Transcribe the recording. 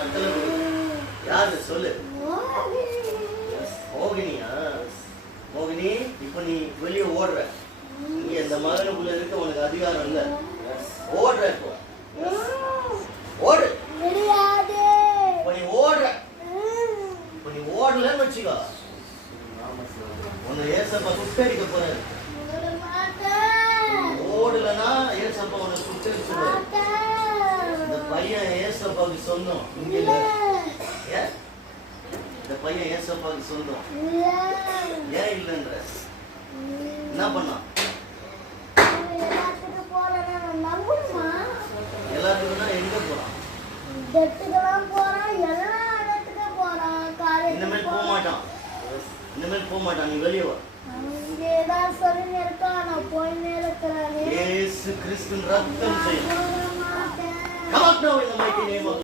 கட்டளை கொடு. யாரு சொல்லு? மோகினியா? மோகினி, இப்ப நீ வெளியே ஓடுற. இங்க இந்த மகனுக்குள்ள இருக்க உனக்கு அதிகாரம் இல்ல. ஓடுற இப்போ. ஓடு. இப்ப நீ ஓடுற. இப்ப நீ ஓடலன்னு வச்சுக்கோ, உன்னை ஏசப்பா சுட்டரிக்க போறாரு. ஓடலன்னா ஏசப்பா உன்னை சுட்டரிச்சுடுவாரு. இந்த பையன் ஏசப்பாவுக்கு சொந்தம். இங்க இல்ல. இந்த பையன் ஏசப்பாவுக்கு சொந்தம். ஏன் இல்லைன்ற? என்ன பண்ணான்? எல்லாத்துக்கும்னா எங்க போறான்? இனிமேல் போக மாட்டான். இனிமேல் போக மாட்டான். நீ வெளியே வா. இயேசு கிறிஸ்துவின் ரத்தம் செய்யும். Come out now in the mighty name of